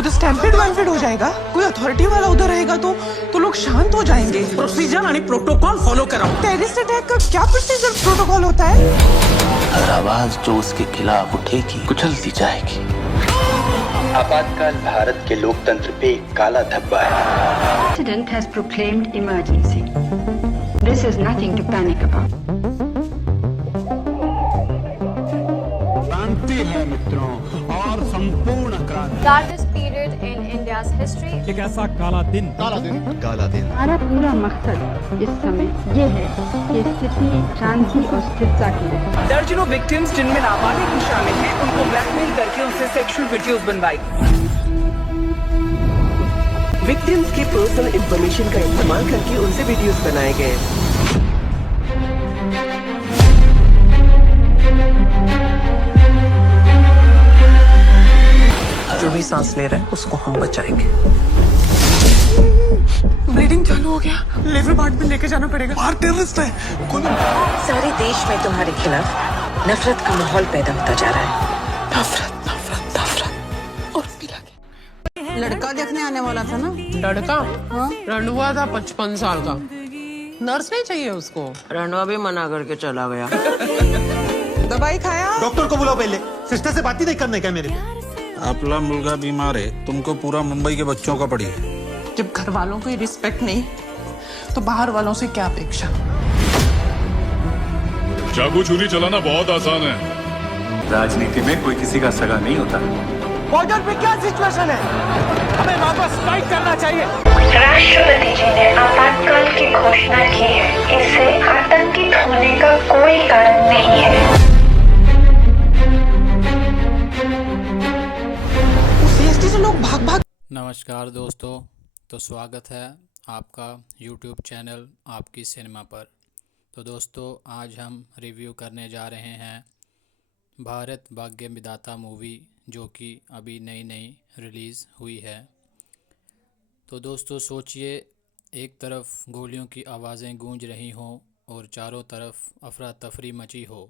उधर स्टैम्पेड वैम्पेड हो जाएगा, कोई अथॉरिटी वाला उधर रहेगा तो लोग शांत हो जाएंगे। प्रोसीजर आणि प्रोटोकॉल फॉलो कराओ। टेररिस्ट अटैक का क्या प्रोसीजर प्रोटोकॉल होता है? हर आवाज जो उसके खिलाफ उठेगी कुचलती जाएगी। आपातकाल भारत के लोकतंत्र पे एक काला धब्बा है। President has proclaimed emergency. This is nothing to panic about. क्रांति है मित्रों, और संपूर्ण क्रांति। Darkest period in India's history. एक ऐसा काला दिन। हमारा पूरा मकसद इस समय ये है कि स्थिति शांति और स्थिरता की रहे। दर्जनों विक्टिम्स जिनमें नाबालिग भी शामिल हैं, उनको ब्लैकमेल करके उनसे सेक्सुअल वीडियोस बनवाई। विक्टिम्स की पर्सनल इंफॉर्मेशन का इस्तेमाल करके उनसे वीडियोस बनाए गए। जो भी सांस ले रहा है उसको हम बचाएंगे। ब्लीडिंग चालू हो गया, लिवर पार्ट में लेके जाना पड़ेगा। बाहर टेररिस्ट है। सारे देश में तुम्हारे खिलाफ नफरत का माहौल पैदा होता जा रहा है। नफरत नफरत नफरत और भी लगे। लड़का देखने आने वाला था ना? लड़का? हाँ? रणुआ था 55 साल का। नर्स नहीं चाहिए उसको। रणवा भी मना करके चला गया। दवाई खाया? डॉक्टर को बुलाओ पहले। सिस्टर से बात ही नहीं करने का मेरे को। आपला मुलगा बीमार है, तुमको पूरा मुंबई के बच्चों का पड़ी है। जब घर वालों को रिस्पेक्ट नहीं तो बाहर वालों से क्या अपेक्षा? चाकू छुरी चलाना बहुत आसान है। राजनीति में कोई किसी का सगा नहीं होता। बॉर्डर पे क्या सिचुएशन है? हमें वापस फाइट करना चाहिए। राष्ट्रपति जी ने आपातकाल की घोषणा की है। इससे आतंकित होने का कोई कारण नहीं है। सीएसटी से लोग भाग भाग। नमस्कार दोस्तों, तो स्वागत है आपका YouTube चैनल आपकी सिनेमा पर। तो दोस्तों, आज हम रिव्यू करने जा रहे हैं भारत भाग्य विधाता मूवी, जो कि अभी नई रिलीज़ हुई है। तो दोस्तों सोचिए, एक तरफ गोलियों की आवाज़ें गूंज रही हों और चारों तरफ अफरा तफरी मची हो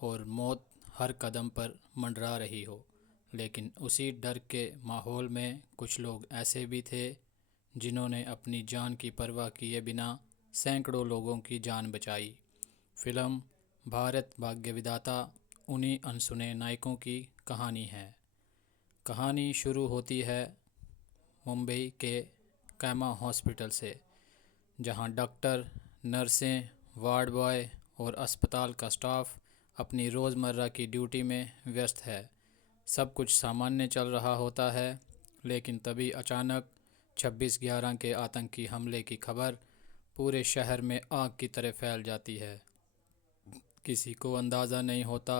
और मौत हर कदम पर मंडरा रही हो, लेकिन उसी डर के माहौल में कुछ लोग ऐसे भी थे जिन्होंने अपनी जान की परवाह किए बिना सैकड़ों लोगों की जान बचाई। फिल्म भारत भाग्य विधाता उन्हीं अनसुने नायकों की कहानी है। कहानी शुरू होती है मुंबई के कैमा हॉस्पिटल से, जहां डॉक्टर, नर्सें, वार्ड बॉय और अस्पताल का स्टाफ अपनी रोज़मर्रा की ड्यूटी में व्यस्त है। सब कुछ सामान्य चल रहा होता है, लेकिन तभी अचानक 26/11 के आतंकी हमले की खबर पूरे शहर में आग की तरह फैल जाती है। किसी को अंदाज़ा नहीं होता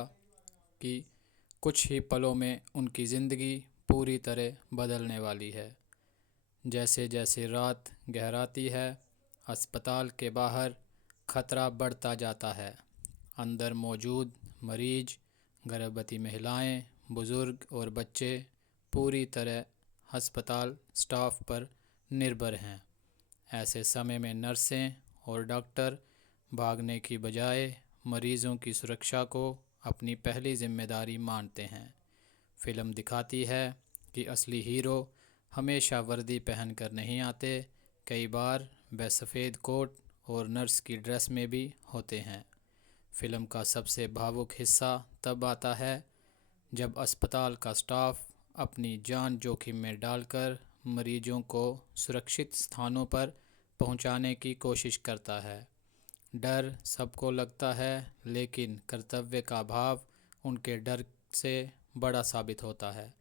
कि कुछ ही पलों में उनकी ज़िंदगी पूरी तरह बदलने वाली है। जैसे जैसे रात गहराती है, अस्पताल के बाहर खतरा बढ़ता जाता है। अंदर मौजूद मरीज, गर्भवती महिलाएं, बुज़ुर्ग और बच्चे पूरी तरह अस्पताल स्टाफ पर निर्भर हैं। ऐसे समय में नर्सें और डॉक्टर भागने की बजाय मरीज़ों की सुरक्षा को अपनी पहली जिम्मेदारी मानते हैं। फिल्म दिखाती है कि असली हीरो हमेशा वर्दी पहनकर नहीं आते, कई बार वे सफ़ेद कोट और नर्स की ड्रेस में भी होते हैं। फिल्म का सबसे भावुक हिस्सा तब आता है जब अस्पताल का स्टाफ अपनी जान जोखिम में डालकर मरीजों को सुरक्षित स्थानों पर पहुंचाने की कोशिश करता है। डर सबको लगता है, लेकिन कर्तव्य का भाव उनके डर से बड़ा साबित होता है।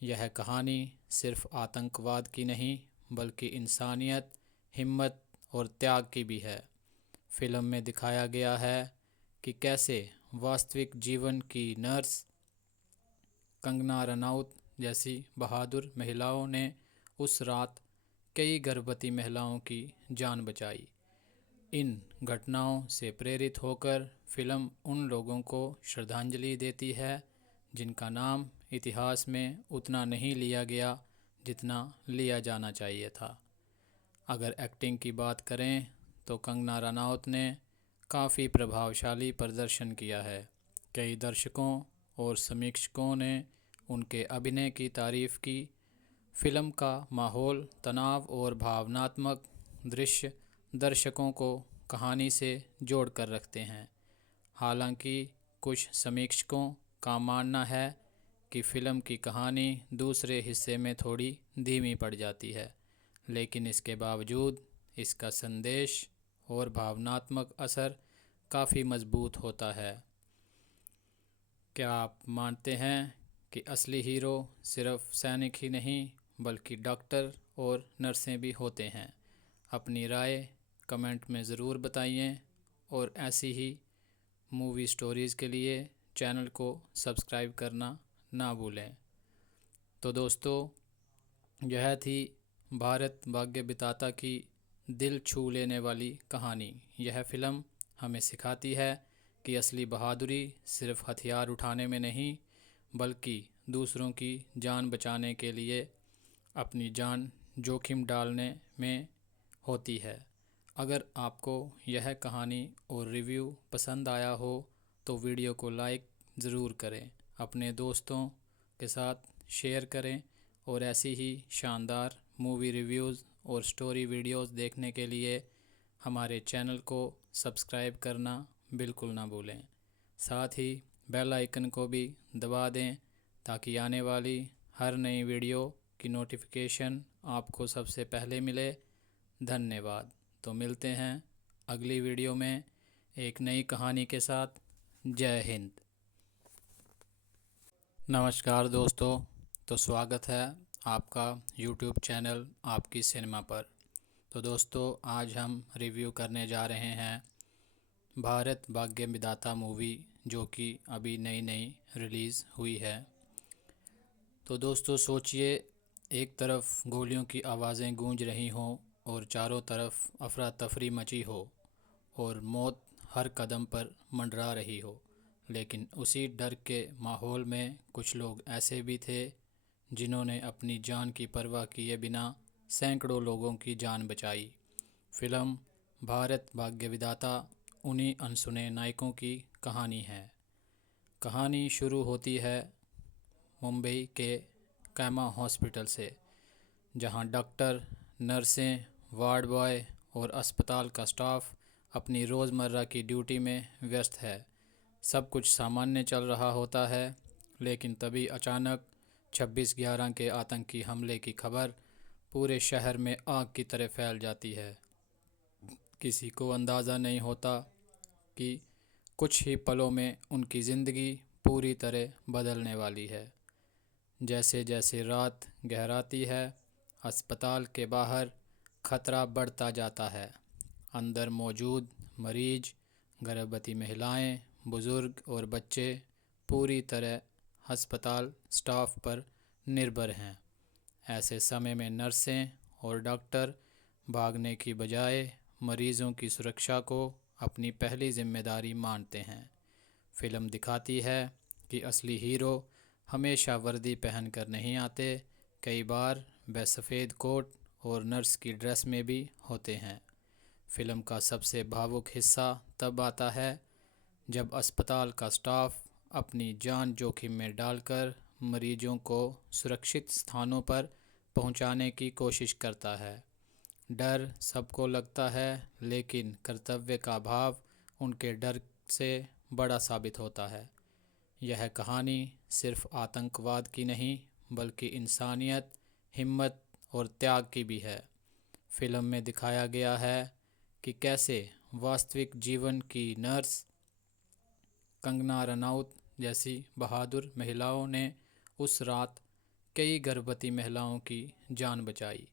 यह कहानी सिर्फ आतंकवाद की नहीं, बल्कि इंसानियत, हिम्मत और त्याग की भी है। फिल्म में दिखाया गया है कि कैसे वास्तविक जीवन की नर्स कंगना रनौत जैसी बहादुर महिलाओं ने उस रात कई गर्भवती महिलाओं की जान बचाई। इन घटनाओं से प्रेरित होकर फिल्म उन लोगों को श्रद्धांजलि देती है जिनका नाम इतिहास में उतना नहीं लिया गया जितना लिया जाना चाहिए था। अगर एक्टिंग की बात करें तो कंगना रनौत ने काफ़ी प्रभावशाली प्रदर्शन किया है। कई दर्शकों और समीक्षकों ने उनके अभिनय की तारीफ़ की फिल्म का माहौल, तनाव और भावनात्मक दृश्य दर्शकों को कहानी से जोड़ कर रखते हैं। हालांकि कुछ समीक्षकों का मानना है कि फ़िल्म की कहानी दूसरे हिस्से में थोड़ी धीमी पड़ जाती है, लेकिन इसके बावजूद इसका संदेश और भावनात्मक असर काफ़ी मजबूत होता है। क्या आप मानते हैं कि असली हीरो सिर्फ सैनिक ही नहीं बल्कि डॉक्टर और नर्सें भी होते हैं? अपनी राय कमेंट में ज़रूर बताइए और ऐसी ही मूवी स्टोरीज़ के लिए चैनल को सब्सक्राइब करना ना भूलें। तो दोस्तों, यह थी भारत भाग्य विधाता की दिल छू लेने वाली कहानी। यह फ़िल्म हमें सिखाती है कि असली बहादुरी सिर्फ हथियार उठाने में नहीं बल्कि दूसरों की जान बचाने के लिए अपनी जान जोखिम डालने में होती है। अगर आपको यह कहानी और रिव्यू पसंद आया हो तो वीडियो को लाइक ज़रूर करें, अपने दोस्तों के साथ शेयर करें और ऐसी ही शानदार मूवी रिव्यूज़ और स्टोरी वीडियोज़ देखने के लिए हमारे चैनल को सब्सक्राइब करना बिल्कुल ना भूलें। साथ ही बेल आइकन को भी दबा दें ताकि आने वाली हर नई वीडियो की नोटिफिकेशन आपको सबसे पहले मिले। धन्यवाद। तो मिलते हैं अगली वीडियो में एक नई कहानी के साथ। जय हिंद। नमस्कार दोस्तों, तो स्वागत है आपका YouTube चैनल आपकी सिनेमा पर। तो दोस्तों, आज हम रिव्यू करने जा रहे हैं भारत भाग्य विधाता मूवी, जो कि अभी नई रिलीज़ हुई है। तो दोस्तों सोचिए, एक तरफ गोलियों की आवाज़ें गूंज रही हों और चारों तरफ अफरा तफरी मची हो और मौत हर कदम पर मंडरा रही हो, लेकिन उसी डर के माहौल में कुछ लोग ऐसे भी थे जिन्होंने अपनी जान की परवाह किए बिना सैकड़ों लोगों की जान बचाई। फिल्म भारत भाग्य विधाता उन्हीं अनसुने नायकों की कहानी है। कहानी शुरू होती है मुंबई के कैमा हॉस्पिटल से, जहां डॉक्टर, नर्सें, वार्ड बॉय और अस्पताल का स्टाफ अपनी रोज़मर्रा की ड्यूटी में व्यस्त है। सब कुछ सामान्य चल रहा होता है, लेकिन तभी अचानक 26/11 के आतंकी हमले की खबर पूरे शहर में आग की तरह फैल जाती है। किसी को अंदाज़ा नहीं होता कि कुछ ही पलों में उनकी ज़िंदगी पूरी तरह बदलने वाली है। जैसे जैसे रात गहराती है, अस्पताल के बाहर खतरा बढ़ता जाता है। अंदर मौजूद मरीज, गर्भवती महिलाएं, बुज़ुर्ग और बच्चे पूरी तरह अस्पताल स्टाफ पर निर्भर हैं। ऐसे समय में नर्सें और डॉक्टर भागने की बजाय मरीज़ों की सुरक्षा को अपनी पहली जिम्मेदारी मानते हैं। फिल्म दिखाती है कि असली हीरो हमेशा वर्दी पहनकर नहीं आते, कई बार वे सफ़ेद कोट और नर्स की ड्रेस में भी होते हैं। फिल्म का सबसे भावुक हिस्सा तब आता है जब अस्पताल का स्टाफ अपनी जान जोखिम में डालकर मरीजों को सुरक्षित स्थानों पर पहुंचाने की कोशिश करता है। डर सबको लगता है, लेकिन कर्तव्य का भाव उनके डर से बड़ा साबित होता है। यह कहानी सिर्फ आतंकवाद की नहीं बल्कि इंसानियत, हिम्मत और त्याग की भी है। फिल्म में दिखाया गया है कि कैसे वास्तविक जीवन की नर्स कंगना रनौत जैसी बहादुर महिलाओं ने उस रात कई गर्भवती महिलाओं की जान बचाई।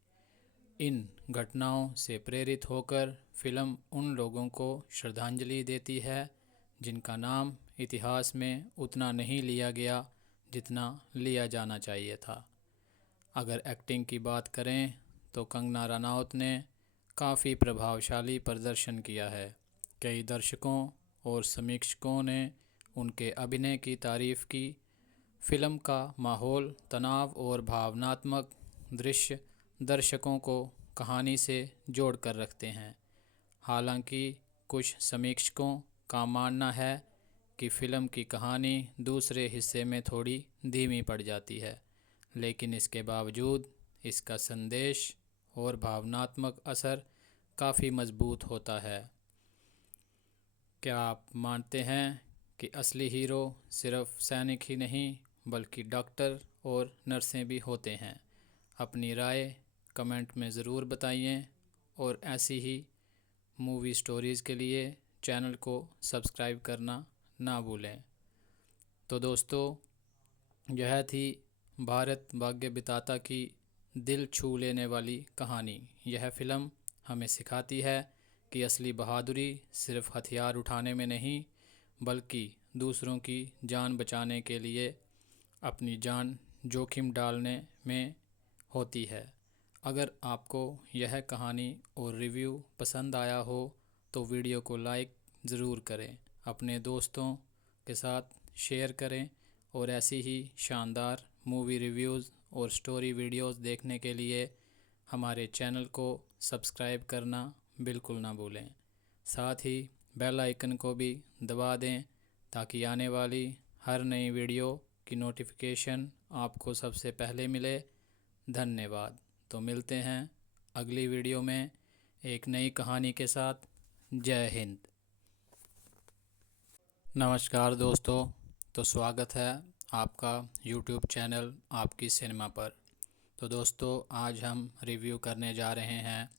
इन घटनाओं से प्रेरित होकर फिल्म उन लोगों को श्रद्धांजलि देती है जिनका नाम इतिहास में उतना नहीं लिया गया जितना लिया जाना चाहिए था। अगर एक्टिंग की बात करें तो कंगना रनौत ने काफ़ी प्रभावशाली प्रदर्शन किया है। कई दर्शकों और समीक्षकों ने उनके अभिनय की तारीफ़ की। फिल्म का माहौल, तनाव और भावनात्मक दृश्य दर्शकों को कहानी से जोड़ कर रखते हैं। हालांकि कुछ समीक्षकों का मानना है कि फ़िल्म की कहानी दूसरे हिस्से में थोड़ी धीमी पड़ जाती है, लेकिन इसके बावजूद इसका संदेश और भावनात्मक असर काफ़ी मजबूत होता है। क्या आप मानते हैं कि असली हीरो सिर्फ सैनिक ही नहीं बल्कि डॉक्टर और नर्सें भी होते हैं? अपनी राय कमेंट में ज़रूर बताइए और ऐसी ही मूवी स्टोरीज़ के लिए चैनल को सब्सक्राइब करना ना भूलें। तो दोस्तों, यह थी भारत भाग्य विधाता की दिल छू लेने वाली कहानी। यह फ़िल्म हमें सिखाती है कि असली बहादुरी सिर्फ हथियार उठाने में नहीं बल्कि दूसरों की जान बचाने के लिए अपनी जान जोखिम डालने में होती है। अगर आपको यह कहानी और रिव्यू पसंद आया हो तो वीडियो को लाइक ज़रूर करें, अपने दोस्तों के साथ शेयर करें और ऐसी ही शानदार मूवी रिव्यूज़ और स्टोरी वीडियोज़ देखने के लिए हमारे चैनल को सब्सक्राइब करना बिल्कुल ना भूलें। साथ ही बेल आइकन को भी दबा दें ताकि आने वाली हर नई वीडियो की नोटिफिकेशन आपको सबसे पहले मिले। धन्यवाद। तो मिलते हैं अगली वीडियो में एक नई कहानी के साथ। जय हिंद। नमस्कार दोस्तों, तो स्वागत है आपका YouTube चैनल आपकी सिनेमा पर। तो दोस्तों, आज हम रिव्यू करने जा रहे हैं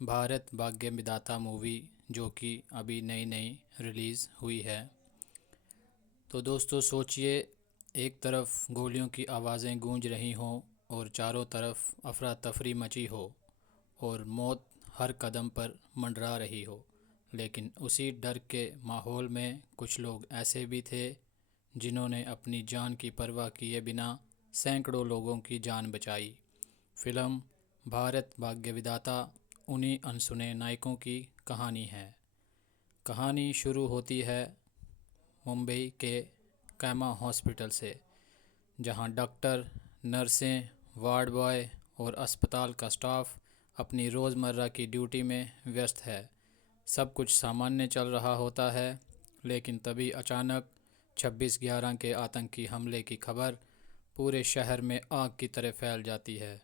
भारत भाग्य विधाता मूवी, जो कि अभी नई रिलीज़ हुई है। तो दोस्तों सोचिए, एक तरफ गोलियों की आवाज़ें गूंज रही हों और चारों तरफ अफरा तफरी मची हो और मौत हर कदम पर मंडरा रही हो, लेकिन उसी डर के माहौल में कुछ लोग ऐसे भी थे जिन्होंने अपनी जान की परवाह किए बिना सैकड़ों लोगों की जान बचाई। फिल्म भारत भाग्य विधाता उन्हीं अनसुने नायकों की कहानी है। कहानी शुरू होती है मुंबई के कैमा हॉस्पिटल से, जहां डॉक्टर, नर्सें, वार्ड बॉय और अस्पताल का स्टाफ अपनी रोज़मर्रा की ड्यूटी में व्यस्त है। सब कुछ सामान्य चल रहा होता है, लेकिन तभी अचानक 26/11 के आतंकी हमले की खबर पूरे शहर में आग की तरह फैल जाती है।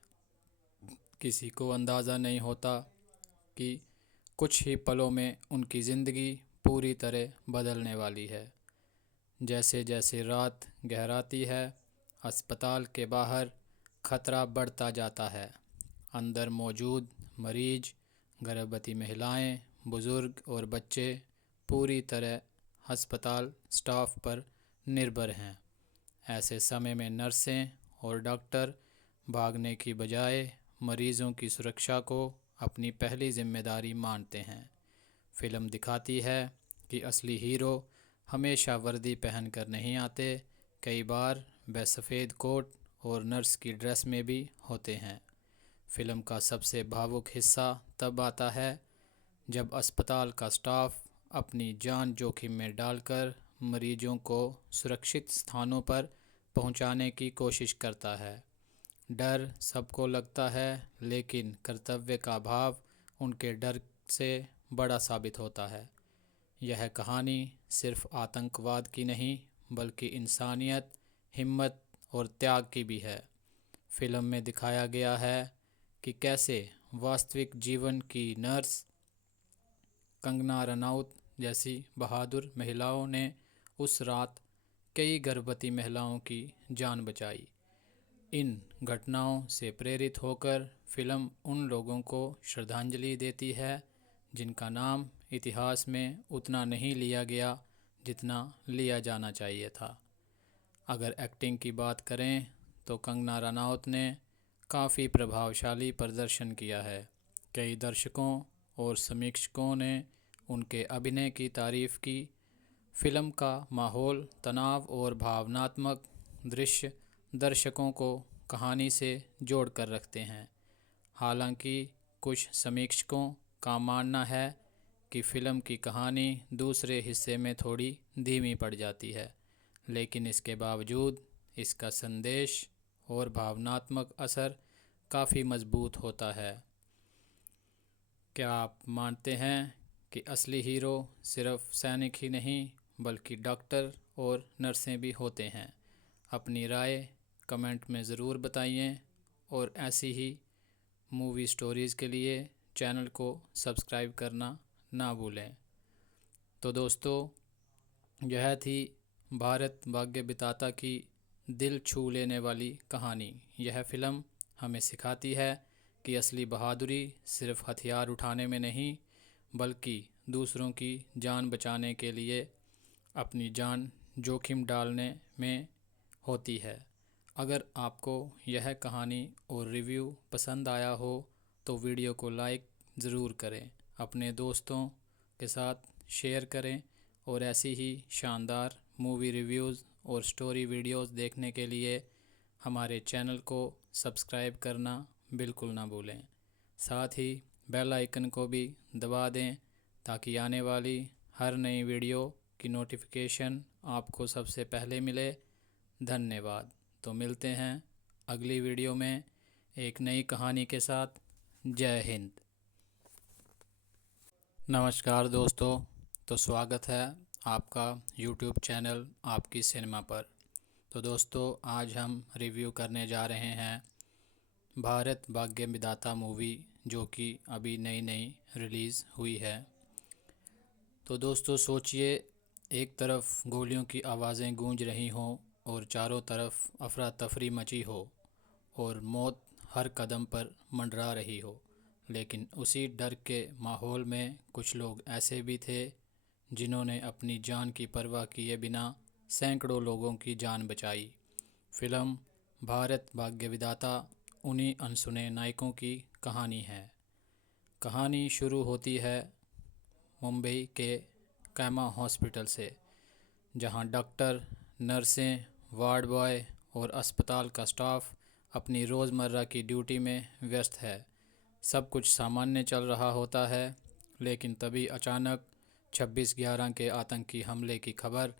किसी को अंदाज़ा नहीं होता कि कुछ ही पलों में उनकी ज़िंदगी पूरी तरह बदलने वाली है। जैसे जैसे रात गहराती है, अस्पताल के बाहर खतरा बढ़ता जाता है। अंदर मौजूद मरीज, गर्भवती महिलाएं, बुज़ुर्ग और बच्चे पूरी तरह अस्पताल स्टाफ पर निर्भर हैं। ऐसे समय में नर्सें और डॉक्टर भागने की बजाय मरीज़ों की सुरक्षा को अपनी पहली जिम्मेदारी मानते हैं। फिल्म दिखाती है कि असली हीरो हमेशा वर्दी पहनकर नहीं आते, कई बार वे सफ़ेद कोट और नर्स की ड्रेस में भी होते हैं। फिल्म का सबसे भावुक हिस्सा तब आता है जब अस्पताल का स्टाफ अपनी जान जोखिम में डालकर मरीजों को सुरक्षित स्थानों पर पहुंचाने की कोशिश करता है। डर सबको लगता है, लेकिन कर्तव्य का भाव उनके डर से बड़ा साबित होता है। यह कहानी सिर्फ आतंकवाद की नहीं बल्कि इंसानियत, हिम्मत और त्याग की भी है। फिल्म में दिखाया गया है कि कैसे वास्तविक जीवन की नर्स कंगना रनौत जैसी बहादुर महिलाओं ने उस रात कई गर्भवती महिलाओं की जान बचाई। इन घटनाओं से प्रेरित होकर फिल्म उन लोगों को श्रद्धांजलि देती है जिनका नाम इतिहास में उतना नहीं लिया गया जितना लिया जाना चाहिए था। अगर एक्टिंग की बात करें तो कंगना रनौत ने काफ़ी प्रभावशाली प्रदर्शन किया है। कई दर्शकों और समीक्षकों ने उनके अभिनय की तारीफ़ की। फिल्म का माहौल, तनाव और भावनात्मक दृश्य दर्शकों को कहानी से जोड़ कर रखते हैं। हालांकि कुछ समीक्षकों का मानना है कि फ़िल्म की कहानी दूसरे हिस्से में थोड़ी धीमी पड़ जाती है, लेकिन इसके बावजूद इसका संदेश और भावनात्मक असर काफ़ी मजबूत होता है। क्या आप मानते हैं कि असली हीरो सिर्फ सैनिक ही नहीं बल्कि डॉक्टर और नर्सें भी होते हैं? अपनी राय कमेंट में ज़रूर बताइए और ऐसी ही मूवी स्टोरीज़ के लिए चैनल को सब्सक्राइब करना ना भूलें। तो दोस्तों, यह थी भारत भाग्य विधाता की दिल छू लेने वाली कहानी। यह फ़िल्म हमें सिखाती है कि असली बहादुरी सिर्फ हथियार उठाने में नहीं, बल्कि दूसरों की जान बचाने के लिए अपनी जान जोखिम डालने में होती है। अगर आपको यह कहानी और रिव्यू पसंद आया हो तो वीडियो को लाइक ज़रूर करें, अपने दोस्तों के साथ शेयर करें और ऐसी ही शानदार मूवी रिव्यूज़ और स्टोरी वीडियोज़ देखने के लिए हमारे चैनल को सब्सक्राइब करना बिल्कुल ना भूलें। साथ ही बेल आइकन को भी दबा दें ताकि आने वाली हर नई वीडियो की नोटिफिकेशन आपको सबसे पहले मिले। धन्यवाद। तो मिलते हैं अगली वीडियो में एक नई कहानी के साथ। जय हिंद। नमस्कार दोस्तों, तो स्वागत है आपका YouTube चैनल आपकी सिनेमा पर। तो दोस्तों, आज हम रिव्यू करने जा रहे हैं भारत भाग्य विधाता मूवी, जो कि अभी नई रिलीज़ हुई है। तो दोस्तों सोचिए, एक तरफ गोलियों की आवाज़ें गूंज रही हों और चारों तरफ अफरा तफरी मची हो और मौत हर कदम पर मंडरा रही हो, लेकिन उसी डर के माहौल में कुछ लोग ऐसे भी थे जिन्होंने अपनी जान की परवाह किए बिना सैकड़ों लोगों की जान बचाई। फिल्म भारत भाग्य विधाता उन्हीं अनसुने नायकों की कहानी है। कहानी शुरू होती है मुंबई के कैमा हॉस्पिटल से, जहां डॉक्टर, नर्सें, वार्ड बॉय और अस्पताल का स्टाफ अपनी रोज़मर्रा की ड्यूटी में व्यस्त है। सब कुछ सामान्य चल रहा होता है, लेकिन तभी अचानक 26/11 के आतंकी हमले की खबर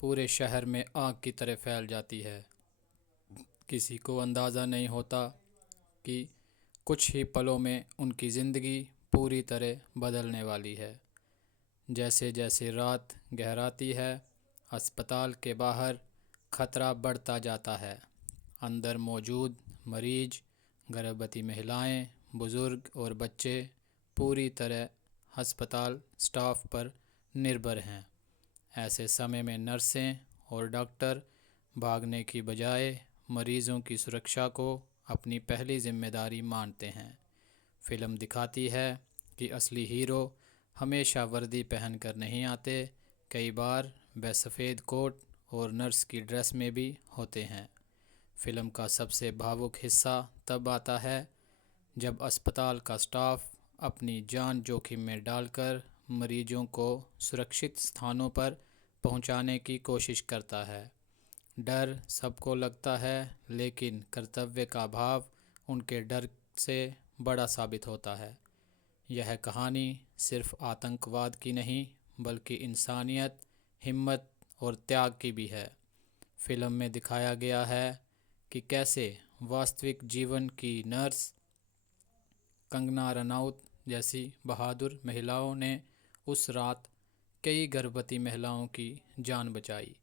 पूरे शहर में आग की तरह फैल जाती है। किसी को अंदाज़ा नहीं होता कि कुछ ही पलों में उनकी ज़िंदगी पूरी तरह बदलने वाली है। जैसे जैसे रात गहराती है, अस्पताल के बाहर खतरा बढ़ता जाता है। अंदर मौजूद मरीज, गर्भवती महिलाएं, बुज़ुर्ग और बच्चे पूरी तरह अस्पताल स्टाफ पर निर्भर हैं। ऐसे समय में नर्सें और डॉक्टर भागने की बजाय मरीज़ों की सुरक्षा को अपनी पहली जिम्मेदारी मानते हैं। फिल्म दिखाती है कि असली हीरो हमेशा वर्दी पहनकर नहीं आते, कई बार वह सफ़ेद कोट और नर्स की ड्रेस में भी होते हैं। फिल्म का सबसे भावुक हिस्सा तब आता है जब अस्पताल का स्टाफ अपनी जान जोखिम में डालकर मरीजों को सुरक्षित स्थानों पर पहुंचाने की कोशिश करता है। डर सबको लगता है, लेकिन कर्तव्य का भाव उनके डर से बड़ा साबित होता है। यह कहानी सिर्फ आतंकवाद की नहीं, बल्कि इंसानियत, हिम्मत और त्याग की भी है। फिल्म में दिखाया गया है कि कैसे वास्तविक जीवन की नर्स कंगना रनौत जैसी बहादुर महिलाओं ने उस रात कई गर्भवती महिलाओं की जान बचाई।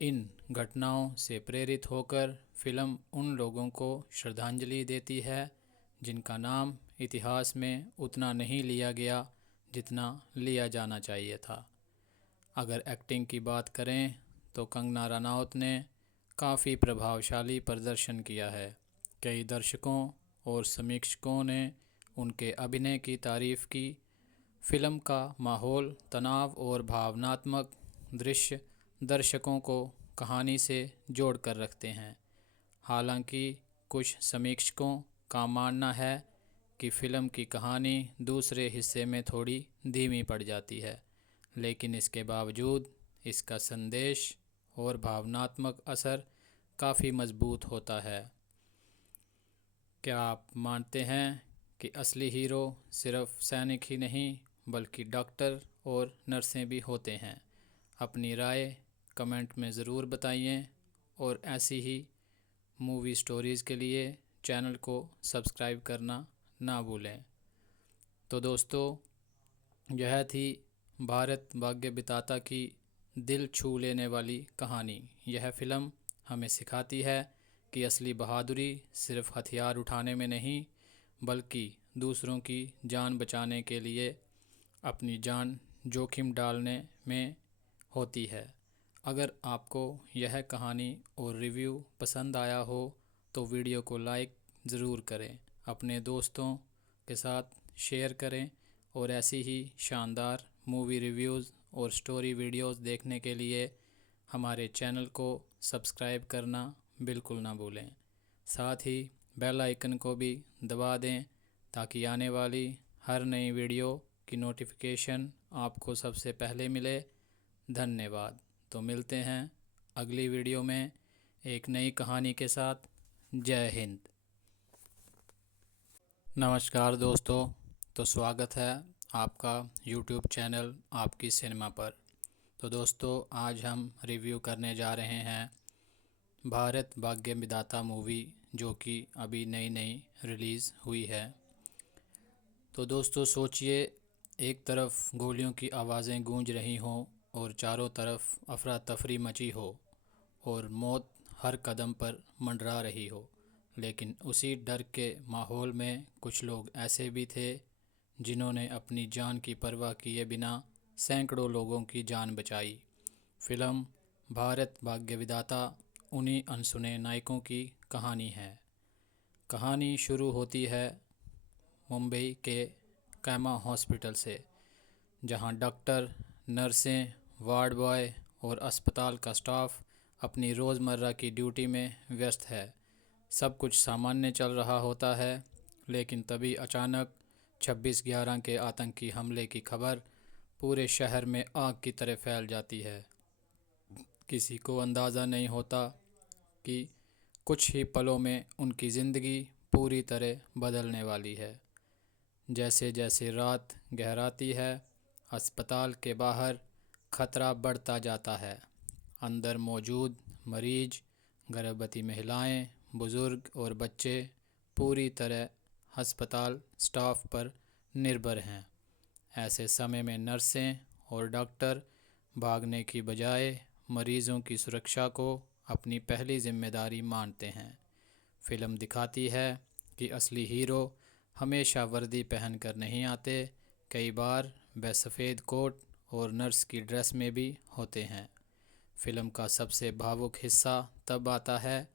इन घटनाओं से प्रेरित होकर फिल्म उन लोगों को श्रद्धांजलि देती है जिनका नाम इतिहास में उतना नहीं लिया गया जितना लिया जाना चाहिए था। अगर एक्टिंग की बात करें तो कंगना रनौत ने काफ़ी प्रभावशाली प्रदर्शन किया है। कई दर्शकों और समीक्षकों ने उनके अभिनय की तारीफ़ की। फिल्म का माहौल, तनाव और भावनात्मक दृश्य दर्शकों को कहानी से जोड़ कर रखते हैं। हालांकि कुछ समीक्षकों का मानना है कि फ़िल्म की कहानी दूसरे हिस्से में थोड़ी धीमी पड़ जाती है, लेकिन इसके बावजूद इसका संदेश और भावनात्मक असर काफ़ी मजबूत होता है। क्या आप मानते हैं कि असली हीरो सिर्फ सैनिक ही नहीं, बल्कि डॉक्टर और नर्सें भी होते हैं? अपनी राय कमेंट में ज़रूर बताइए और ऐसी ही मूवी स्टोरीज़ के लिए चैनल को सब्सक्राइब करना ना भूलें। तो दोस्तों, यह थी भारत भाग्य विधाता की दिल छू लेने वाली कहानी। यह फ़िल्म हमें सिखाती है कि असली बहादुरी सिर्फ हथियार उठाने में नहीं बल्कि दूसरों की जान बचाने के लिए अपनी जान जोखिम डालने में होती है। अगर आपको यह कहानी और रिव्यू पसंद आया हो तो वीडियो को लाइक ज़रूर करें, अपने दोस्तों के साथ शेयर करें और ऐसी ही शानदार मूवी रिव्यूज़ और स्टोरी वीडियोज़ देखने के लिए हमारे चैनल को सब्सक्राइब करना बिल्कुल ना भूलें। साथ ही बेल आइकन को भी दबा दें ताकि आने वाली हर नई वीडियो की नोटिफिकेशन आपको सबसे पहले मिले। धन्यवाद। तो मिलते हैं अगली वीडियो में एक नई कहानी के साथ। जय हिंद। नमस्कार दोस्तों, तो स्वागत है आपका YouTube चैनल आपकी सिनेमा पर। तो दोस्तों, आज हम रिव्यू करने जा रहे हैं भारत भाग्य विधाता मूवी, जो कि अभी नई रिलीज़ हुई है। तो दोस्तों सोचिए, एक तरफ गोलियों की आवाज़ें गूंज रही हों और चारों तरफ अफरा तफरी मची हो और मौत हर कदम पर मंडरा रही हो, लेकिन उसी डर के माहौल में कुछ लोग ऐसे भी थे जिन्होंने अपनी जान की परवाह किए बिना सैकड़ों लोगों की जान बचाई। फिल्म भारत भाग्य विधाता उन्हीं अनसुने नायकों की कहानी है। कहानी शुरू होती है मुंबई के कैमा हॉस्पिटल से, जहां डॉक्टर, नर्सें, वार्ड बॉय और अस्पताल का स्टाफ अपनी रोज़मर्रा की ड्यूटी में व्यस्त है। सब कुछ सामान्य चल रहा होता है, लेकिन तभी अचानक 26/11 के आतंकी हमले की खबर पूरे शहर में आग की तरह फैल जाती है। किसी को अंदाज़ा नहीं होता कि कुछ ही पलों में उनकी ज़िंदगी पूरी तरह बदलने वाली है। जैसे जैसे रात गहराती है, अस्पताल के बाहर खतरा बढ़ता जाता है। अंदर मौजूद मरीज, गर्भवती महिलाएं, बुज़ुर्ग और बच्चे पूरी तरह अस्पताल स्टाफ पर निर्भर हैं। ऐसे समय में नर्सें और डॉक्टर भागने की बजाय मरीज़ों की सुरक्षा को अपनी पहली जिम्मेदारी मानते हैं। फिल्म दिखाती है कि असली हीरो हमेशा वर्दी पहनकर नहीं आते, कई बार वह सफ़ेद कोट और नर्स की ड्रेस में भी होते हैं। फिल्म का सबसे भावुक हिस्सा तब आता है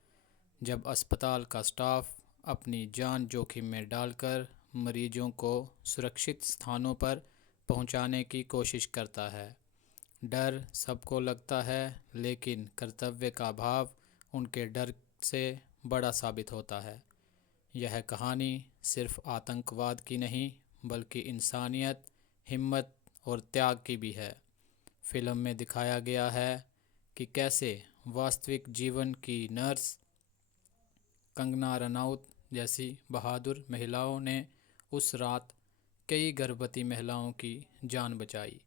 जब अस्पताल का स्टाफ अपनी जान जोखिम में डालकर मरीजों को सुरक्षित स्थानों पर पहुंचाने की कोशिश करता है। डर सबको लगता है, लेकिन कर्तव्य का भाव उनके डर से बड़ा साबित होता है। यह कहानी सिर्फ आतंकवाद की नहीं बल्कि इंसानियत, हिम्मत और त्याग की भी है। फिल्म में दिखाया गया है कि कैसे वास्तविक जीवन की नर्स कंगना रनौत जैसी बहादुर महिलाओं ने उस रात कई गर्भवती महिलाओं की जान बचाई।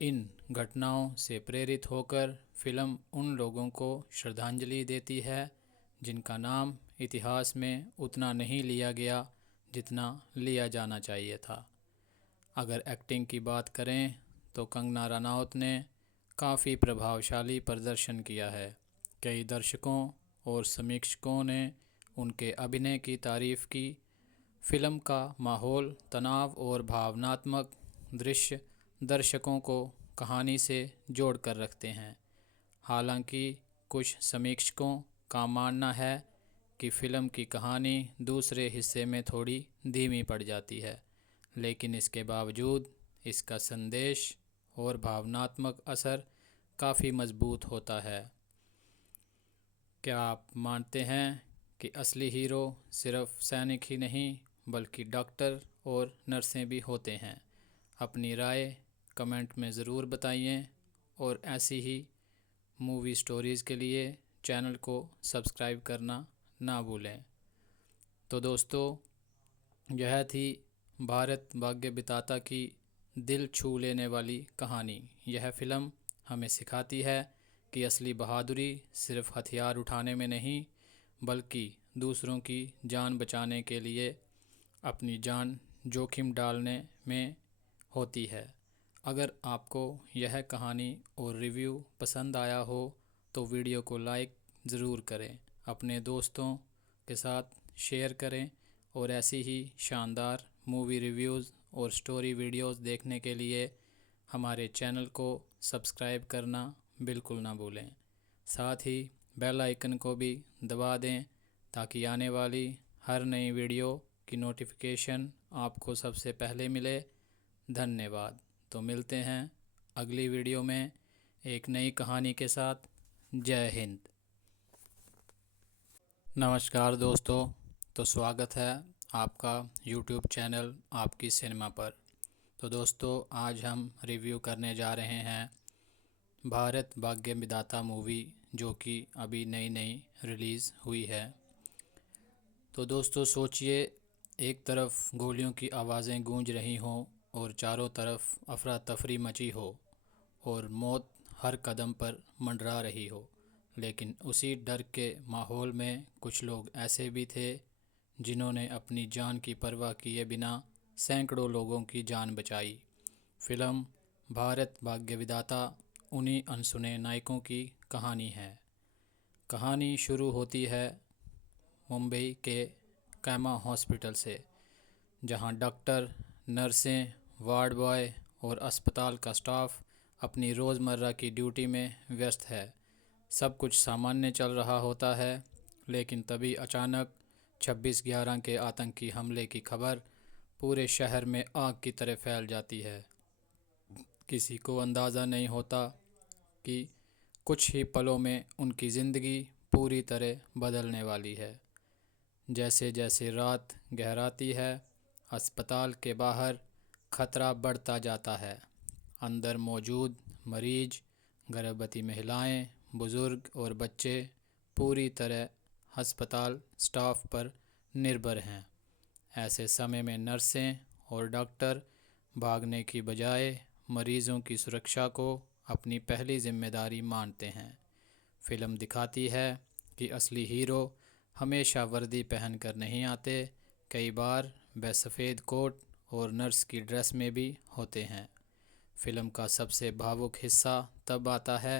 इन घटनाओं से प्रेरित होकर फिल्म उन लोगों को श्रद्धांजलि देती है जिनका नाम इतिहास में उतना नहीं लिया गया जितना लिया जाना चाहिए था। अगर एक्टिंग की बात करें तो कंगना रनौत ने काफ़ी प्रभावशाली प्रदर्शन किया है। कई दर्शकों और समीक्षकों ने उनके अभिनय की तारीफ़ की। फिल्म का माहौल, तनाव और भावनात्मक दृश्य दर्शकों को कहानी से जोड़ कर रखते हैं। हालांकि कुछ समीक्षकों का मानना है कि फ़िल्म की कहानी दूसरे हिस्से में थोड़ी धीमी पड़ जाती है, लेकिन इसके बावजूद इसका संदेश और भावनात्मक असर काफ़ी मजबूत होता है। क्या आप मानते हैं कि असली हीरो सिर्फ सैनिक ही नहीं बल्कि डॉक्टर और नर्सें भी होते हैं? अपनी राय कमेंट में ज़रूर बताइए और ऐसी ही मूवी स्टोरीज़ के लिए चैनल को सब्सक्राइब करना ना भूलें। तो दोस्तों, यह थी भारत भाग्य विधाता की दिल छू लेने वाली कहानी। यह फ़िल्म हमें सिखाती है कि असली बहादुरी सिर्फ हथियार उठाने में नहीं बल्कि दूसरों की जान बचाने के लिए अपनी जान जोखिम डालने में होती है। अगर आपको यह कहानी और रिव्यू पसंद आया हो तो वीडियो को लाइक ज़रूर करें, अपने दोस्तों के साथ शेयर करें और ऐसी ही शानदार मूवी रिव्यूज़ और स्टोरी वीडियोस देखने के लिए हमारे चैनल को सब्सक्राइब करना बिल्कुल ना भूलें। साथ ही बेल आइकन को भी दबा दें ताकि आने वाली हर नई वीडियो की नोटिफिकेशन आपको सबसे पहले मिले। धन्यवाद। तो मिलते हैं अगली वीडियो में एक नई कहानी के साथ। जय हिंद। नमस्कार दोस्तों, तो स्वागत है आपका YouTube चैनल आपकी सिनेमा पर। तो दोस्तों, आज हम रिव्यू करने जा रहे हैं भारत भाग्य विधाता मूवी, जो कि अभी नई रिलीज़ हुई है। तो दोस्तों सोचिए, एक तरफ गोलियों की आवाज़ें गूंज रही हों और चारों तरफ अफरा तफरी मची हो और मौत हर कदम पर मंडरा रही हो, लेकिन उसी डर के माहौल में कुछ लोग ऐसे भी थे जिन्होंने अपनी जान की परवाह किए बिना सैकड़ों लोगों की जान बचाई। फिल्म भारत भाग्य विधाता उन्हीं अनसुने नायकों की कहानी है। कहानी शुरू होती है मुंबई के कैमा हॉस्पिटल से, जहां डॉक्टर, नर्सें, वार्ड बॉय और अस्पताल का स्टाफ अपनी रोज़मर्रा की ड्यूटी में व्यस्त है। सब कुछ सामान्य चल रहा होता है, लेकिन तभी अचानक 26/11 के आतंकी हमले की खबर पूरे शहर में आग की तरह फैल जाती है। किसी को अंदाज़ा नहीं होता कि कुछ ही पलों में उनकी ज़िंदगी पूरी तरह बदलने वाली है। जैसे जैसे रात गहराती है, अस्पताल के बाहर खतरा बढ़ता जाता है। अंदर मौजूद मरीज, गर्भवती महिलाएं, बुज़ुर्ग और बच्चे पूरी तरह अस्पताल स्टाफ पर निर्भर हैं। ऐसे समय में नर्सें और डॉक्टर भागने की बजाय मरीज़ों की सुरक्षा को अपनी पहली जिम्मेदारी मानते हैं। फिल्म दिखाती है कि असली हीरो हमेशा वर्दी पहनकर नहीं आते। कई बार वे सफ़ेद कोट और नर्स की ड्रेस में भी होते हैं। फिल्म का सबसे भावुक हिस्सा तब आता है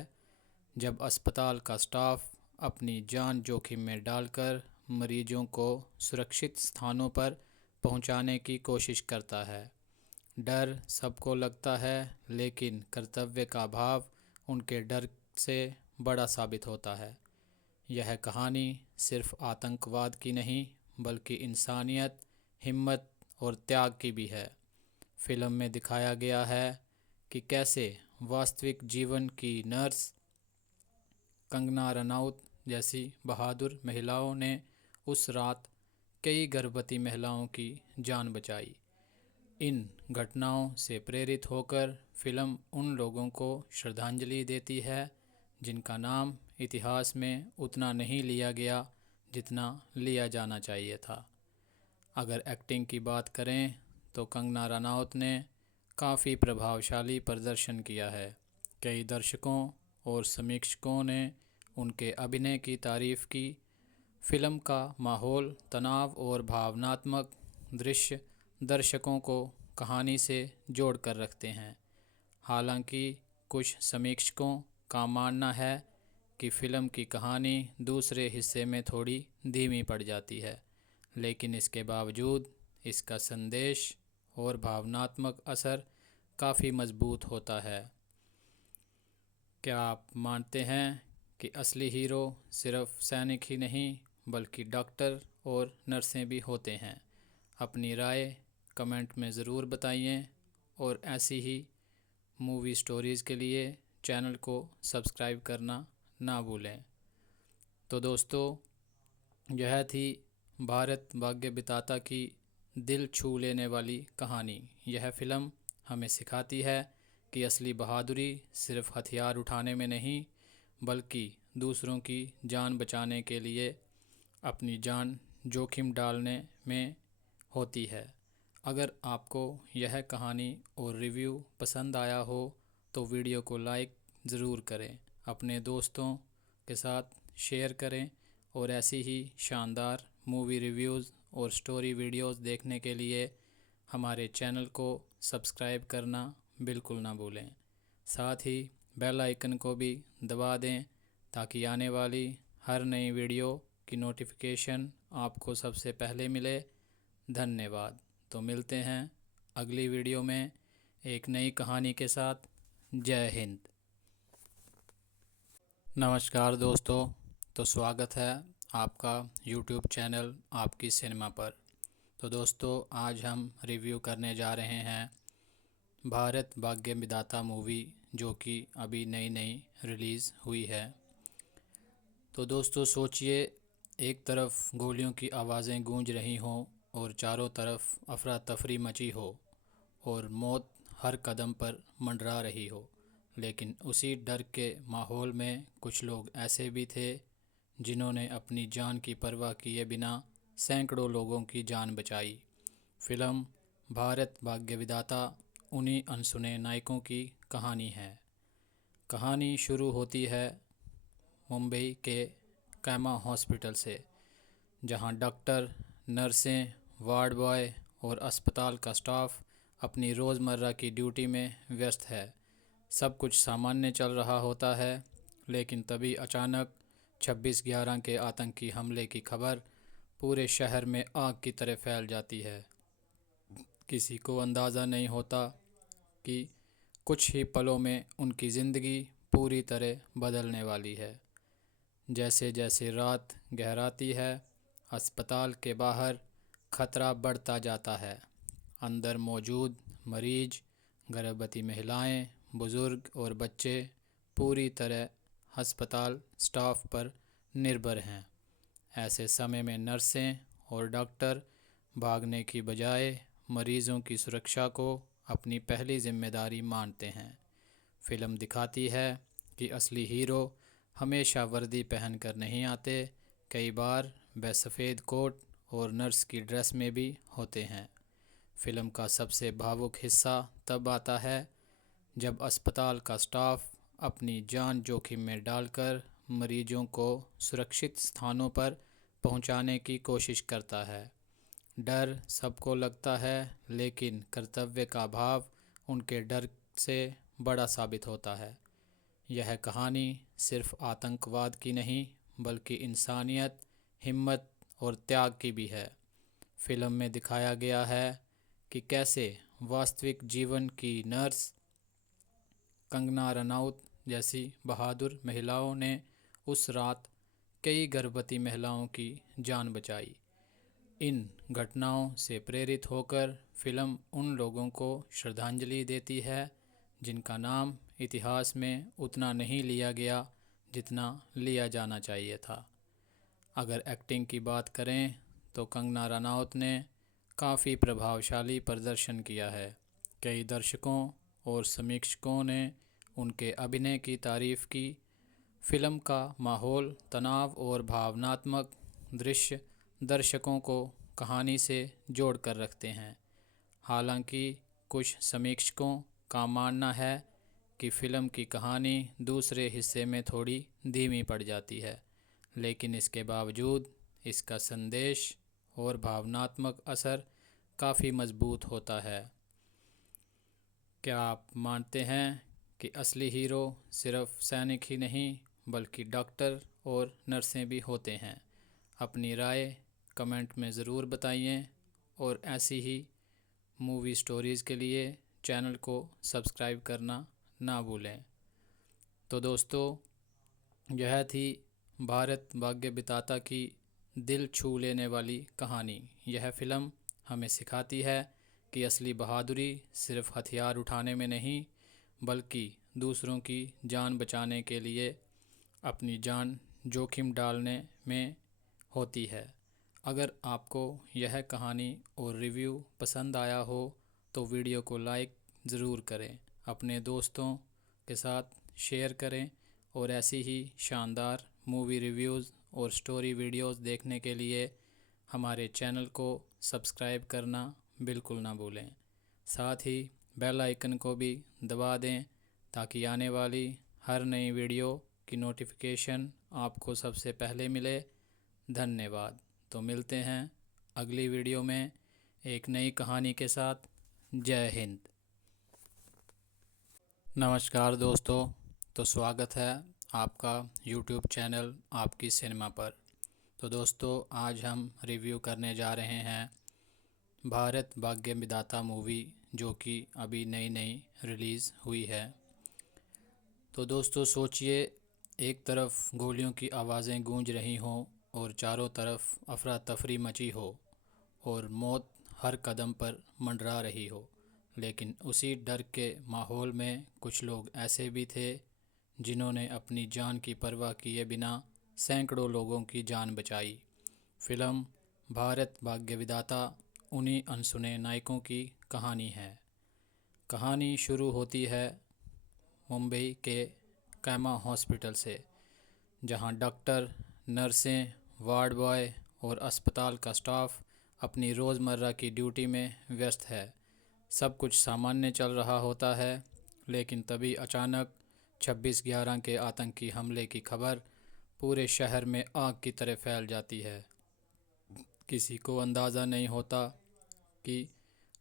जब अस्पताल का स्टाफ अपनी जान जोखिम में डालकर मरीजों को सुरक्षित स्थानों पर पहुंचाने की कोशिश करता है। डर सबको लगता है, लेकिन कर्तव्य का भाव उनके डर से बड़ा साबित होता है। यह कहानी सिर्फ आतंकवाद की नहीं, बल्कि इंसानियत, हिम्मत और त्याग की भी है। फिल्म में दिखाया गया है कि कैसे वास्तविक जीवन की नर्स कंगना रनौत जैसी बहादुर महिलाओं ने उस रात कई गर्भवती महिलाओं की जान बचाई। इन घटनाओं से प्रेरित होकर फिल्म उन लोगों को श्रद्धांजलि देती है जिनका नाम इतिहास में उतना नहीं लिया गया जितना लिया जाना चाहिए था। अगर एक्टिंग की बात करें तो कंगना रनौत ने काफ़ी प्रभावशाली प्रदर्शन किया है। कई दर्शकों और समीक्षकों ने उनके अभिनय की तारीफ़ की। फिल्म का माहौल, तनाव और भावनात्मक दृश्य दर्शकों को कहानी से जोड़ कर रखते हैं। हालांकि कुछ समीक्षकों का मानना है कि फ़िल्म की कहानी दूसरे हिस्से में थोड़ी धीमी पड़ जाती है, लेकिन इसके बावजूद इसका संदेश और भावनात्मक असर काफ़ी मजबूत होता है। क्या आप मानते हैं कि असली हीरो सिर्फ सैनिक ही नहीं, बल्कि डॉक्टर और नर्सें भी होते हैं? अपनी राय कमेंट में ज़रूर बताइए और ऐसी ही मूवी स्टोरीज़ के लिए चैनल को सब्सक्राइब करना ना भूलें। तो दोस्तों, यह थी भारत भाग्य विधाता की दिल छू लेने वाली कहानी। यह फ़िल्म हमें सिखाती है कि असली बहादुरी सिर्फ हथियार उठाने में नहीं, बल्कि दूसरों की जान बचाने के लिए अपनी जान जोखिम डालने में होती है। अगर आपको यह कहानी और रिव्यू पसंद आया हो तो वीडियो को लाइक ज़रूर करें, अपने दोस्तों के साथ शेयर करें और ऐसी ही शानदार मूवी रिव्यूज़ और स्टोरी वीडियोस देखने के लिए हमारे चैनल को सब्सक्राइब करना बिल्कुल ना भूलें। साथ ही बेल आइकन को भी दबा दें ताकि आने वाली हर नई वीडियो की नोटिफिकेशन आपको सबसे पहले मिले। धन्यवाद। तो मिलते हैं अगली वीडियो में एक नई कहानी के साथ। जय हिंद। नमस्कार दोस्तों, तो स्वागत है आपका YouTube चैनल आपकी सिनेमा पर। तो दोस्तों, आज हम रिव्यू करने जा रहे हैं भारत भाग्य विधाता मूवी, जो कि अभी नई रिलीज़ हुई है। तो दोस्तों सोचिए, एक तरफ गोलियों की आवाज़ें गूंज रही हों और चारों तरफ अफरा तफरी मची हो और मौत हर कदम पर मंडरा रही हो, लेकिन उसी डर के माहौल में कुछ लोग ऐसे भी थे जिन्होंने अपनी जान की परवाह किए बिना सैकड़ों लोगों की जान बचाई। फिल्म भारत भाग्य विधाता उन्हीं अनसुने नायकों की कहानी है। कहानी शुरू होती है मुंबई के कैमा हॉस्पिटल से, जहां डॉक्टर, नर्सें, वार्ड बॉय और अस्पताल का स्टाफ अपनी रोज़मर्रा की ड्यूटी में व्यस्त है। सब कुछ सामान्य चल रहा होता है, लेकिन तभी अचानक 26/11 के आतंकी हमले की खबर पूरे शहर में आग की तरह फैल जाती है। किसी को अंदाज़ा नहीं होता कि कुछ ही पलों में उनकी ज़िंदगी पूरी तरह बदलने वाली है। जैसे जैसे रात गहराती है, अस्पताल के बाहर खतरा बढ़ता जाता है। अंदर मौजूद मरीज, गर्भवती महिलाएं, बुज़ुर्ग और बच्चे पूरी तरह अस्पताल स्टाफ पर निर्भर हैं। ऐसे समय में नर्सें और डॉक्टर भागने की बजाय मरीज़ों की सुरक्षा को अपनी पहली जिम्मेदारी मानते हैं। फिल्म दिखाती है कि असली हीरो हमेशा वर्दी पहनकर नहीं आते, कई बार वह सफ़ेद कोट और नर्स की ड्रेस में भी होते हैं। फिल्म का सबसे भावुक हिस्सा तब आता है जब अस्पताल का स्टाफ अपनी जान जोखिम में डालकर मरीजों को सुरक्षित स्थानों पर पहुंचाने की कोशिश करता है। डर सबको लगता है, लेकिन कर्तव्य का भाव उनके डर से बड़ा साबित होता है। यह कहानी सिर्फ आतंकवाद की नहीं, बल्कि इंसानियत, हिम्मत और त्याग की भी है। फिल्म में दिखाया गया है कि कैसे वास्तविक जीवन की नर्स कंगना रनौत जैसी बहादुर महिलाओं ने उस रात कई गर्भवती महिलाओं की जान बचाई। इन घटनाओं से प्रेरित होकर फिल्म उन लोगों को श्रद्धांजलि देती है जिनका नाम इतिहास में उतना नहीं लिया गया जितना लिया जाना चाहिए था। अगर एक्टिंग की बात करें तो कंगना रनौत ने काफ़ी प्रभावशाली प्रदर्शन किया है। कई दर्शकों और समीक्षकों ने उनके अभिनय की तारीफ़ की। फिल्म का माहौल, तनाव और भावनात्मक दृश्य दर्शकों को कहानी से जोड़ कर रखते हैं। हालांकि कुछ समीक्षकों का मानना है कि फ़िल्म की कहानी दूसरे हिस्से में थोड़ी धीमी पड़ जाती है, लेकिन इसके बावजूद इसका संदेश और भावनात्मक असर काफ़ी मजबूत होता है। क्या आप मानते हैं कि असली हीरो सिर्फ सैनिक ही नहीं, बल्कि डॉक्टर और नर्सें भी होते हैं? अपनी राय कमेंट में ज़रूर बताइए और ऐसी ही मूवी स्टोरीज़ के लिए चैनल को सब्सक्राइब करना ना भूलें। तो दोस्तों, यह थी भारत भाग्य विधाता की दिल छू लेने वाली कहानी। यह फ़िल्म हमें सिखाती है कि असली बहादुरी सिर्फ हथियार उठाने में नहीं, बल्कि दूसरों की जान बचाने के लिए अपनी जान जोखिम डालने में होती है। अगर आपको यह कहानी और रिव्यू पसंद आया हो तो वीडियो को लाइक ज़रूर करें, अपने दोस्तों के साथ शेयर करें और ऐसी ही शानदार मूवी रिव्यूज़ और स्टोरी वीडियोज़ देखने के लिए हमारे चैनल को सब्सक्राइब करना बिल्कुल ना भूलें। साथ ही बेल आइकन को भी दबा दें ताकि आने वाली हर नई वीडियो की नोटिफिकेशन आपको सबसे पहले मिले। धन्यवाद। तो मिलते हैं अगली वीडियो में एक नई कहानी के साथ। जय हिंद। नमस्कार दोस्तों, तो स्वागत है आपका YouTube चैनल आपकी सिनेमा पर। तो दोस्तों आज हम रिव्यू करने जा रहे हैं भारत भाग्य विधाता मूवी, जो कि अभी नई रिलीज़ हुई है। तो दोस्तों सोचिए, एक तरफ गोलियों की आवाज़ें गूंज रही हों और चारों तरफ अफरा तफरी मची हो और मौत हर कदम पर मंडरा रही हो, लेकिन उसी डर के माहौल में कुछ लोग ऐसे भी थे जिन्होंने अपनी जान की परवाह किए बिना सैकड़ों लोगों की जान बचाई। फिल्म भारत भाग्य विधाता उन्हीं अनसुने नायकों की कहानी है। कहानी शुरू होती है मुंबई के कैमा हॉस्पिटल से, जहां डॉक्टर, नर्सें, वार्ड बॉय और अस्पताल का स्टाफ अपनी रोज़मर्रा की ड्यूटी में व्यस्त है। सब कुछ सामान्य चल रहा होता है, लेकिन तभी अचानक 26/11 के आतंकी हमले की खबर पूरे शहर में आग की तरह फैल जाती है। किसी को अंदाज़ा नहीं होता कि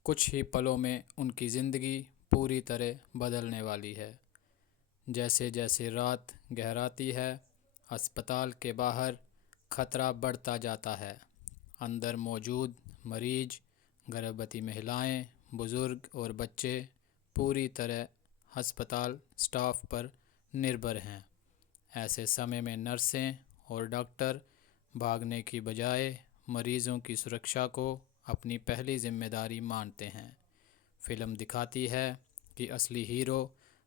कुछ ही पलों में उनकी ज़िंदगी पूरी तरह बदलने वाली है। जैसे जैसे रात गहराती है, अस्पताल के बाहर खतरा बढ़ता जाता है। अंदर मौजूद मरीज, गर्भवती महिलाएं, बुज़ुर्ग और बच्चे पूरी तरह अस्पताल स्टाफ पर निर्भर हैं। ऐसे समय में नर्सें और डॉक्टर भागने की बजाय मरीज़ों की सुरक्षा को अपनी पहली जिम्मेदारी मानते हैं। फिल्म दिखाती है कि असली हीरो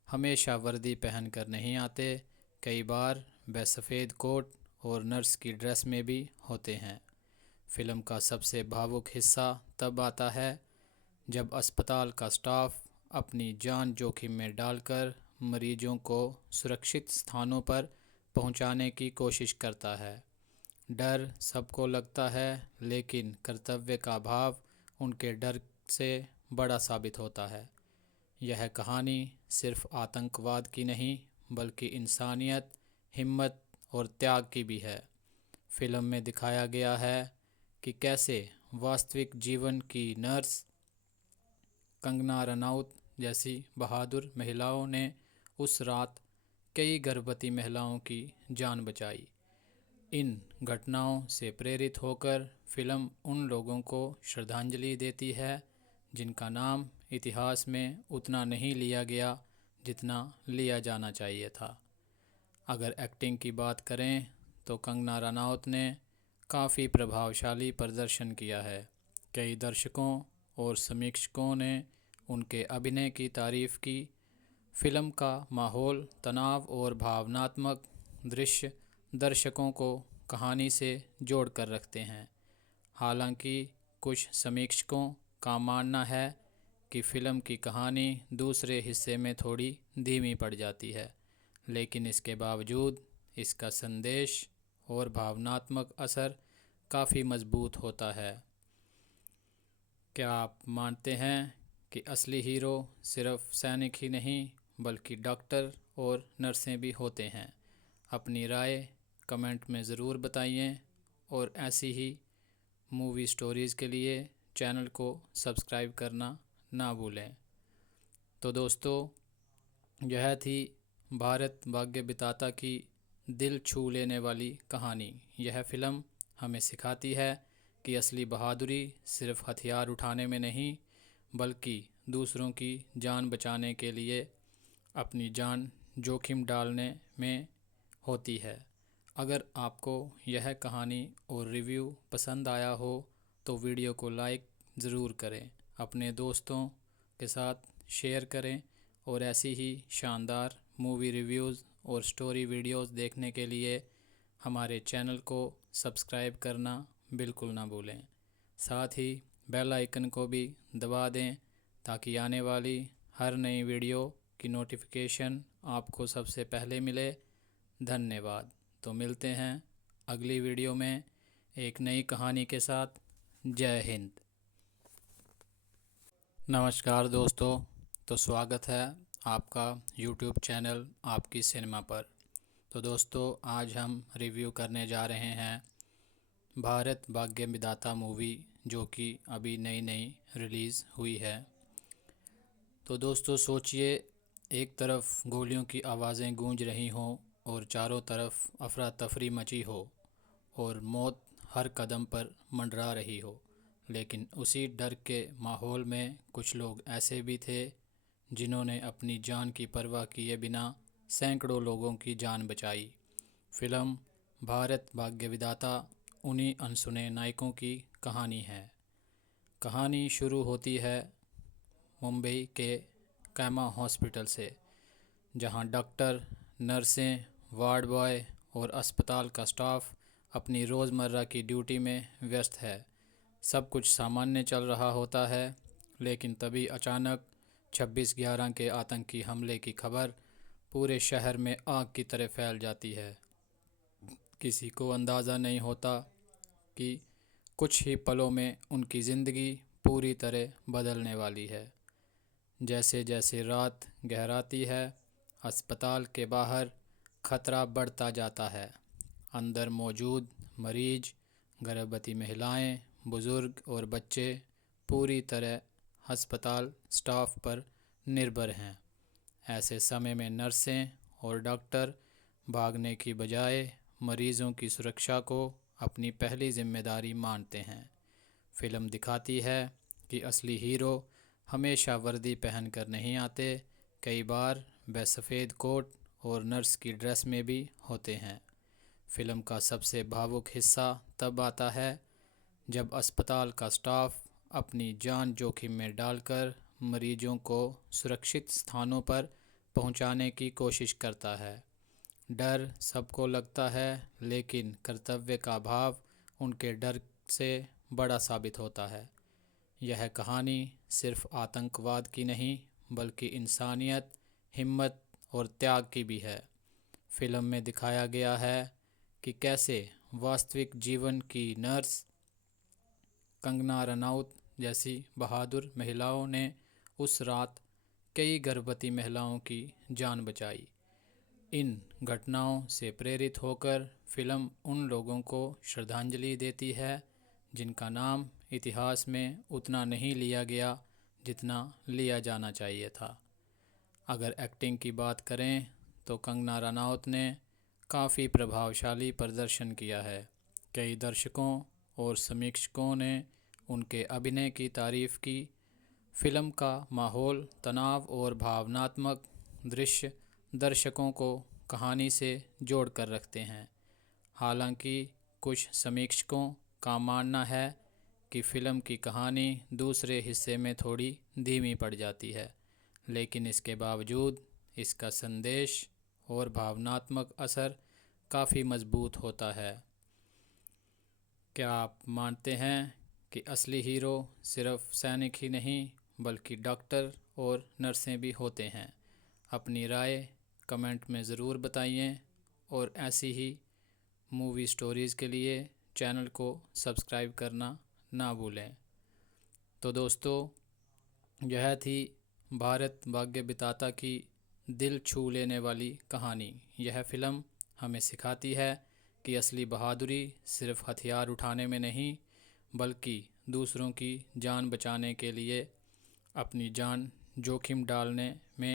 हमेशा वर्दी पहनकर नहीं आते, कई बार वे सफ़ेद कोट और नर्स की ड्रेस में भी होते हैं। फिल्म का सबसे भावुक हिस्सा तब आता है जब अस्पताल का स्टाफ अपनी जान जोखिम में डालकर मरीजों को सुरक्षित स्थानों पर पहुंचाने की कोशिश करता है। डर सबको लगता है, लेकिन कर्तव्य का भाव उनके डर से बड़ा साबित होता है। यह कहानी सिर्फ आतंकवाद की नहीं, बल्कि इंसानियत, हिम्मत और त्याग की भी है। फिल्म में दिखाया गया है कि कैसे वास्तविक जीवन की नर्स कंगना रनौत जैसी बहादुर महिलाओं ने उस रात कई गर्भवती महिलाओं की जान बचाई। इन घटनाओं से प्रेरित होकर फिल्म उन लोगों को श्रद्धांजलि देती है जिनका नाम इतिहास में उतना नहीं लिया गया जितना लिया जाना चाहिए था। अगर एक्टिंग की बात करें तो कंगना रनौत ने काफ़ी प्रभावशाली प्रदर्शन किया है। कई दर्शकों और समीक्षकों ने उनके अभिनय की तारीफ़ की। फिल्म का माहौल, तनाव और भावनात्मक दृश्य दर्शकों को कहानी से जोड़ कर रखते हैं। हालांकि कुछ समीक्षकों का मानना है कि फ़िल्म की कहानी दूसरे हिस्से में थोड़ी धीमी पड़ जाती है, लेकिन इसके बावजूद इसका संदेश और भावनात्मक असर काफ़ी मजबूत होता है। क्या आप मानते हैं कि असली हीरो सिर्फ सैनिक ही नहीं, बल्कि डॉक्टर और नर्सें भी होते हैं? अपनी राय कमेंट में ज़रूर बताइए और ऐसी ही मूवी स्टोरीज़ के लिए चैनल को सब्सक्राइब करना ना भूलें। तो दोस्तों, यह थी भारत भाग्य विधाता की दिल छू लेने वाली कहानी। यह फ़िल्म हमें सिखाती है कि असली बहादुरी सिर्फ हथियार उठाने में नहीं, बल्कि दूसरों की जान बचाने के लिए अपनी जान जोखिम डालने में होती है। अगर आपको यह कहानी और रिव्यू पसंद आया हो तो वीडियो को लाइक ज़रूर करें, अपने दोस्तों के साथ शेयर करें और ऐसी ही शानदार मूवी रिव्यूज़ और स्टोरी वीडियोज़ देखने के लिए हमारे चैनल को सब्सक्राइब करना बिल्कुल ना भूलें। साथ ही बेल आइकन को भी दबा दें ताकि आने वाली हर नई वीडियो की नोटिफिकेशन आपको सबसे पहले मिले। धन्यवाद। तो मिलते हैं अगली वीडियो में एक नई कहानी के साथ। जय हिंद। नमस्कार दोस्तों, तो स्वागत है आपका YouTube चैनल आपकी सिनेमा पर। तो दोस्तों आज हम रिव्यू करने जा रहे हैं भारत भाग्य विधाता मूवी, जो कि अभी नई रिलीज़ हुई है। तो दोस्तों सोचिए, एक तरफ गोलियों की आवाज़ें गूंज रही हों और चारों तरफ अफरा तफरी मची हो और मौत हर कदम पर मंडरा रही हो। लेकिन उसी डर के माहौल में कुछ लोग ऐसे भी थे जिन्होंने अपनी जान की परवाह किए बिना सैकड़ों लोगों की जान बचाई। फिल्म भारत भाग्य विधाता उन्हीं अनसुने नायकों की कहानी है। कहानी शुरू होती है मुंबई के कैमा हॉस्पिटल से, जहां डॉक्टर, नर्सें, वार्ड बॉय और अस्पताल का स्टाफ अपनी रोज़मर्रा की ड्यूटी में व्यस्त है। सब कुछ सामान्य चल रहा होता है, लेकिन तभी अचानक 26/11 के आतंकी हमले की खबर पूरे शहर में आग की तरह फैल जाती है। किसी को अंदाज़ा नहीं होता कि कुछ ही पलों में उनकी ज़िंदगी पूरी तरह बदलने वाली है। जैसे जैसे रात गहराती है, अस्पताल के बाहर खतरा बढ़ता जाता है। अंदर मौजूद मरीज, गर्भवती महिलाएं, बुज़ुर्ग और बच्चे पूरी तरह अस्पताल स्टाफ पर निर्भर हैं। ऐसे समय में नर्सें और डॉक्टर भागने की बजाय मरीज़ों की सुरक्षा को अपनी पहली जिम्मेदारी मानते हैं। फिल्म दिखाती है कि असली हीरो हमेशा वर्दी पहनकर नहीं आते, कई बार वे सफ़ेद कोट और नर्स की ड्रेस में भी होते हैं। फिल्म का सबसे भावुक हिस्सा तब आता है जब अस्पताल का स्टाफ अपनी जान जोखिम में डालकर मरीजों को सुरक्षित स्थानों पर पहुंचाने की कोशिश करता है। डर सबको लगता है, लेकिन कर्तव्य का भाव उनके डर से बड़ा साबित होता है। यह कहानी सिर्फ आतंकवाद की नहीं, बल्कि इंसानियत, हिम्मत और त्याग की भी है। फिल्म में दिखाया गया है कि कैसे वास्तविक जीवन की नर्स कंगना रनौत जैसी बहादुर महिलाओं ने उस रात कई गर्भवती महिलाओं की जान बचाई। इन घटनाओं से प्रेरित होकर फिल्म उन लोगों को श्रद्धांजलि देती है जिनका नाम इतिहास में उतना नहीं लिया गया जितना लिया जाना चाहिए था। अगर एक्टिंग की बात करें तो कंगना रनौत ने काफ़ी प्रभावशाली प्रदर्शन किया है। कई दर्शकों और समीक्षकों ने उनके अभिनय की तारीफ़ की। फिल्म का माहौल, तनाव और भावनात्मक दृश्य दर्शकों को कहानी से जोड़ कर रखते हैं। हालांकि कुछ समीक्षकों का मानना है कि फ़िल्म की कहानी दूसरे हिस्से में थोड़ी धीमी पड़ जाती है, लेकिन इसके बावजूद इसका संदेश और भावनात्मक असर काफ़ी मजबूत होता है। क्या आप मानते हैं कि असली हीरो सिर्फ सैनिक ही नहीं, बल्कि डॉक्टर और नर्सें भी होते हैं? अपनी राय कमेंट में ज़रूर बताइए और ऐसी ही मूवी स्टोरीज़ के लिए चैनल को सब्सक्राइब करना ना भूलें। तो दोस्तों, यह थी भारत भाग्य विधाता की दिल छू लेने वाली कहानी। यह फ़िल्म हमें सिखाती है कि असली बहादुरी सिर्फ हथियार उठाने में नहीं, बल्कि दूसरों की जान बचाने के लिए अपनी जान जोखिम डालने में